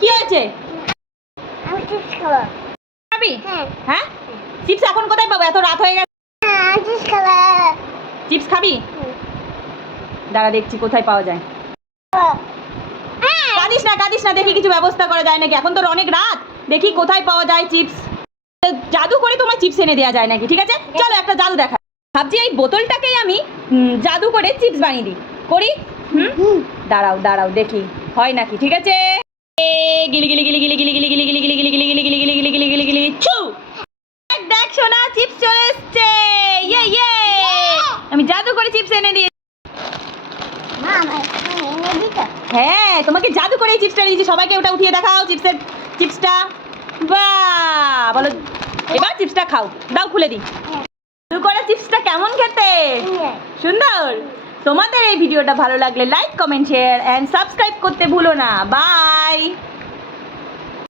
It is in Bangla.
কি হয়েছে? আমি চিপস খাবো। খাবি? হ্যাঁ। হ্যাঁ, চিপস এখন কোথায় পাবো? এত রাত হয়ে গেছে। চিপস খাবো। চিপস খাবি? দাঁড়া দেখছি কোথায় পাওয়া যায়। কাঁদিস না, দেখি কিছু ব্যবস্থা করা যায় নাকি। এখন তো অনেক রাত, দেখি কোথায় পাওয়া যায় চিপস। জাদু করে তোমার চিপস এনে দেওয়া যায় নাকি? ঠিক আছে, চলো একটা জাদু দেখা। ভাবছি এই বোতলটাকেই আমি জাদু করে চিপস বানিয়ে দিই। করি? দাঁড়াও দেখি হয় নাকি। ঠিক আছে, গিলি গিলি গিলি গিলি গিলি গিলি গিলি গিলি গিলি গিলি গিলি গিলি গিলি গিলি গিলি গিলি ছু। দেখ সোনা, চিপস চলে এসছে। ইয়ে ইয়ে, আমি জাদু করে চিপস এনে দিই। হ্যাঁ, তোমাকে জাদু করে চিপসটা দিয়েছি। সবাইকে ওটা উঠিয়ে দেখাও, চিপসটা। বাহ, বলো এবার চিপসটা খাও। দাও খুলে দিই। জাদু করা চিপসটা কেমন খেতে? সুন্দর। তোমাদের এই ভিডিওটা ভালো লাগলে like, comment, share and subscribe করতে ভুলো না। বাই।